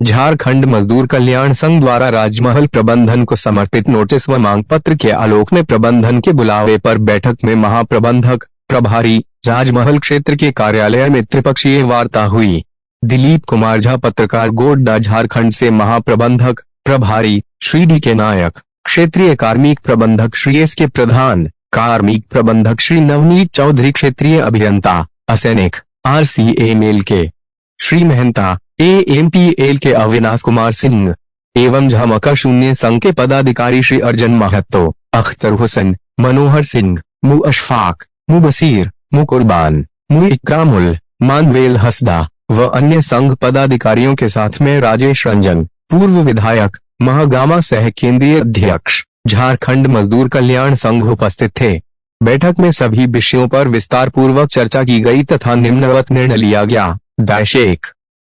झारखंड मजदूर कल्याण संघ द्वारा राजमहल प्रबंधन को समर्पित नोटिस व मांग पत्र के आलोक में प्रबंधन के बुलावे पर बैठक में महाप्रबंधक प्रभारी राजमहल क्षेत्र के कार्यालय में त्रिपक्षीय वार्ता हुई। दिलीप कुमार झा पत्रकार गोड्डा झारखंड से महाप्रबंधक प्रभारी श्री डी के नायक, क्षेत्रीय कार्मिक प्रबंधक श्री एस के प्रधान, कार्मिक प्रबंधक श्री नवनीत चौधरी, क्षेत्रीय अभियंता असैनिक RCA के श्री महंता, AMPL के अविनाश कुमार सिंह एवं झमका शून्य संघ के पदाधिकारी श्री अर्जन महतो, अख्तर हुसैन, मनोहर सिंह, मु अशफाक, मु बसीर, मु कुर्बान, मु इकरामुल, मानवेल हसदा व अन्य संघ पदाधिकारियों के साथ में राजेश रंजन, पूर्व विधायक, महागामा सह केंद्रीय अध्यक्ष, झारखंड मजदूर कल्याण संघ उपस्थित थे। बैठक में सभी विषयों पर विस्तार पूर्वक चर्चा की गई तथा निम्नवत निर्णय लिया गया। दायशेख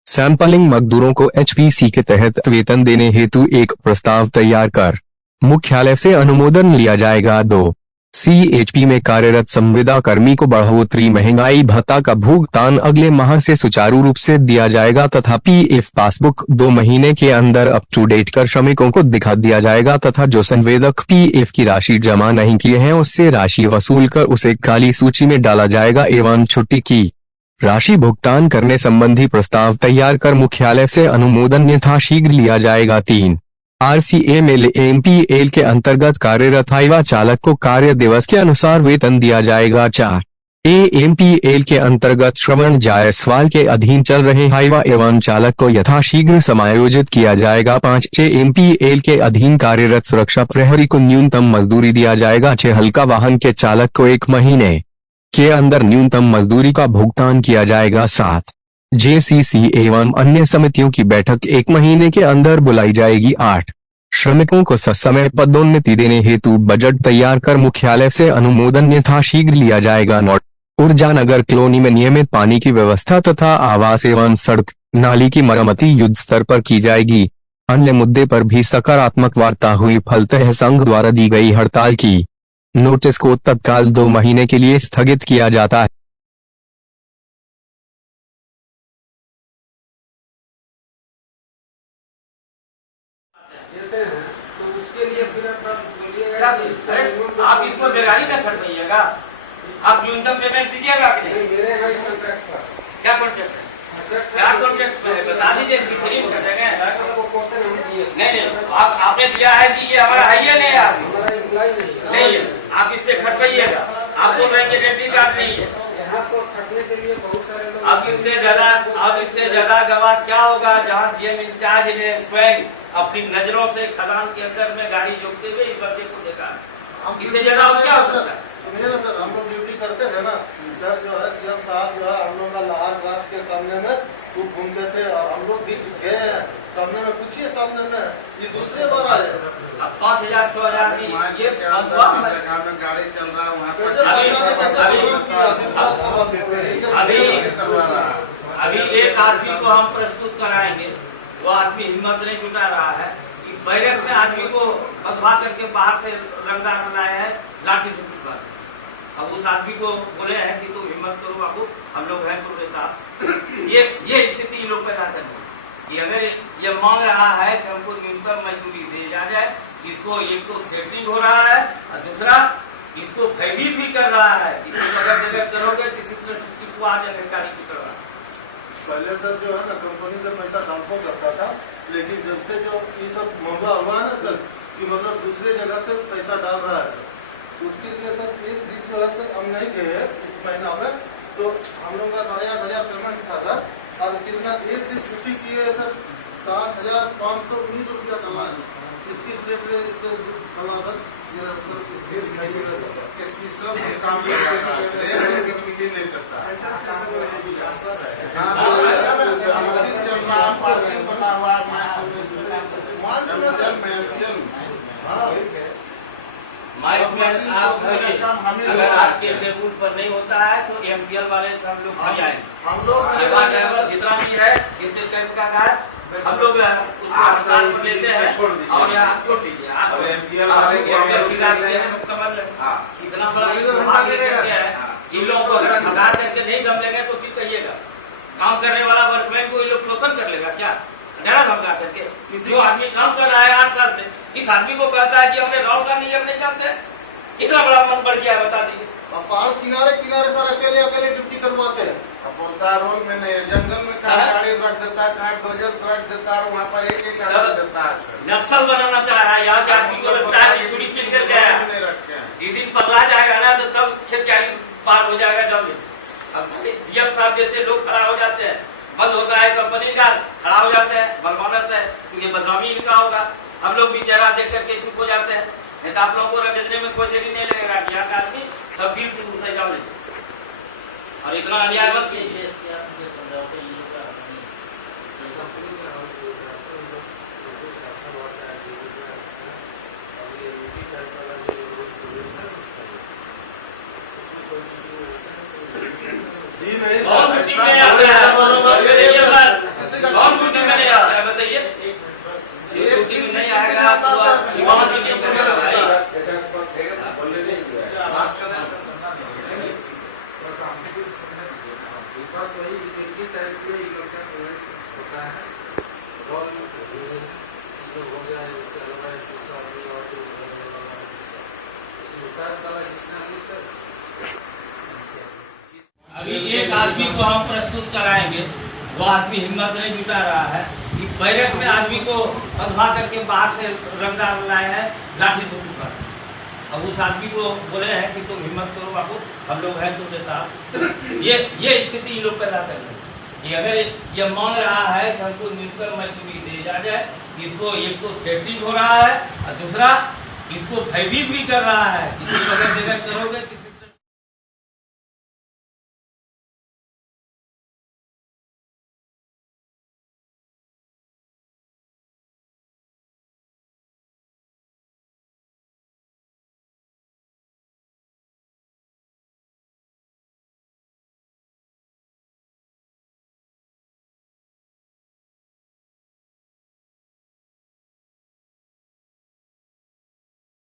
सैंपलिंग मजदूरों को HPC के तहत वेतन देने हेतु एक प्रस्ताव तैयार कर मुख्यालय से अनुमोदन लिया जाएगा। 2. CHP में कार्यरत संविदा कर्मी को बढ़ोतरी महंगाई भत्ता का भुगतान अगले माह से सुचारू रूप से दिया जाएगा तथा PF पासबुक 2 महीने के अंदर अप टू डेट कर श्रमिकों को दिखा दिया जाएगा तथा जो संवेदक PF की राशि जमा नहीं किए हैं उससे राशि वसूल कर उसे काली सूची में डाला जाएगा एवं छुट्टी की राशि भुगतान करने संबंधी प्रस्ताव तैयार कर मुख्यालय से अनुमोदन यथाशीघ्र लिया जाएगा। 3. RCA में AMPL के अंतर्गत कार्यरत हाईवा चालक को कार्य दिवस के अनुसार वेतन दिया जाएगा। 4. AMPL के अंतर्गत श्रवण जायसवाल के अधीन चल रहे हाईवा एवं चालक को यथाशीघ्र समायोजित किया जाएगा। 5. AMPL के अधीन कार्यरत सुरक्षा प्रहरी को न्यूनतम मजदूरी दिया जाएगा। 6. हल्का वाहन के चालक को 1 महीने के अंदर न्यूनतम मजदूरी का भुगतान किया जाएगा। 7. JCC एवं अन्य समितियों की बैठक 1 महीने के अंदर बुलाई जाएगी। 8. श्रमिकों को ससमय पदोन्नति देने हेतु बजट तैयार कर मुख्यालय से अनुमोदन यथाशीघ्र लिया जाएगा। 9. ऊर्जा नगर कॉलोनी में नियमित पानी की व्यवस्था तथा आवास एवं सड़क नाली की मरम्मति युद्ध स्तर पर की जाएगी। अन्य मुद्दे पर भी सकारात्मक वार्ता हुई। फलतः संघ द्वारा दी गई हड़ताल की नोटिस को तत्काल 2 महीने के लिए स्थगित किया जाता है। तो उसके लिए फिर आप इसको बेगारी में खरीदिएगा, आप न्यूनतम पेमेंट दीजिएगा कि नहीं? क्या कॉन्ट्रैक्ट है? क्या कॉन्ट्रैक्ट में बता दीजिए, फ्री में कटेंगे। नहीं, आपने दिया है कि ये हमारा है या नहीं? आप नहीं है, आप इससे खटवाइएगा। आप बोल रहे हैं डेंटिंग कार्ड नहीं है। अब इससे ज्यादा गवाह क्या होगा जहाँ DM इंचार्ज ने स्वयं अपनी नजरों से खदान के अंदर में गाड़ी जोड़ते हुए इस बंदे को देखा। इससे ज्यादा अब क्या हो सकता है? हम लोग ड्यूटी करते हैं ना सर, जो है CM साहब जो है हम लोग का लाहौर क्लास के सामने में खूब घूमते थे और हम लोग दिख गए हैं सामने में। पूछिए सामने में, ये दूसरे बार आए। अब 5,000 6,000 की ये गाड़ी चल रहा है वहाँ अभी एक आदमी को हम प्रस्तुत कराएंगे, वो आदमी हिम्मत नहीं जुटा रहा है। बैरक में आदमी को भगवा करके बाहर से रंगदार लाया है, लाठी से पिटवा। अब उस आदमी को बोले हैं कि तुम हिम्मत करो बाबू, हम लोग हैं तुम्हारे साथ। ये स्थिति लोग पैदा करनी कि अगर ये मांग रहा है कि हमको न्यूनतम मजदूरी दी जाए, इसको एक तो सेटिंग हो रहा है और दूसरा इसको भयभीत भी कर रहा है कि तुम अगर जगह करोगे तो किसी को आज सरकारी की करवा। पहले सर जो है ना कंपनी से पैसा ट्रांसफर करता था, लेकिन जब से जो ये सब मामला हुआ ना सर कि मतलब दूसरे जगह से पैसा डाल रहा है सर, उसके लिए सर एक दिन जो है सर हम नहीं गए इस महीना में, तो हम लोग का 8,500 पेमेंट था सर, और कितना एक दिन छुट्टी किए सर 7,519 रुपया डला है। इसकी रेट से डला सर सब काम नहीं करता अगर आपके टेबल पर नहीं होता है तो MPL वाले से हम लोग खा जाएंगे। हम लोग जितना भी है इससे टाइप का है, हम लोग उसको हड़ताल पर लेते हैं और यहाँ छोड़ दीजिए। समझ लें कितना बड़ा इन लोगों को अगर हड़ताल करके नहीं दम लेंगे तो फिर कहिएगा काम करने वाला वर्कमैन को ये लोग शोषण कर लेगा क्या? डरा धमका करके जो आदमी काम कर रहा है 8 साल से, इस आदमी को कहता है कि हमने राव का नियम नहीं जानते, कितना बड़ा मन बढ़ गया है बता दीजिए। अब पहाड़ किनारे किनारे सर अकेले अकेले ड्यूटी करवाते हैं। अब बोलता है रोड में नहीं है, जंगल में कहाँ गाड़ी रख देता है, कहाँ डोजर रख देता है, वहाँ पर एक एक आदमी देता है सर। नक्सल बनाना चाह रहा है, यहाँ के आदमी को लगता है कि चूड़ी पीट कर गया है, नहीं रखते हैं। जिस दिन पकड़ा जाएगा ना तो सब खेत पार हो जाएगा जब। अब डीएम साहब जैसे लोग खड़ा हो जाते हैं, बंद होता है कंपनी का, खड़ा हो जाते हैं बदमानस है, क्योंकि बदनामी इनका होगा। हम लोग भी चेहरा देख करके चुप हो जाते हैं, नहीं तो आप लोगों को रगड़ने में कोई देरी नहीं लगेगा कि यहाँ का आदमी सब बिल्कुल सही जाओ। और इतना अन्याय मत कीजिए। जी नहीं कौन मीटिंग में आता है, कौन मीटिंग में नहीं आता है बताइए। मीटिंग नहीं आएगा तो वहाँ की नहीं करेगा भाई। अभी एक आदमी को हम प्रस्तुत कराएंगे, वो आदमी हिम्मत नहीं जुटा रहा है कि बैरक में आदमी को अगवा करके बाहर से रंगदार लाया है, लाठी से ऊपर। अब उस आदमी को बोले हैं कि तुम हिम्मत करो बापू, हम लोग हैं तुम्हारे साथ। ये स्थिति इन लोग पैदा कर रहे हैं कि अगर ये मांग रहा है कि हमको न्यूट्रल मजदूरी दे जाए, इसको एक तो थ्रेटनिंग हो रहा है और दूसरा इसको भयभीत भी कर रहा है कि तुम अगर जगह करोगे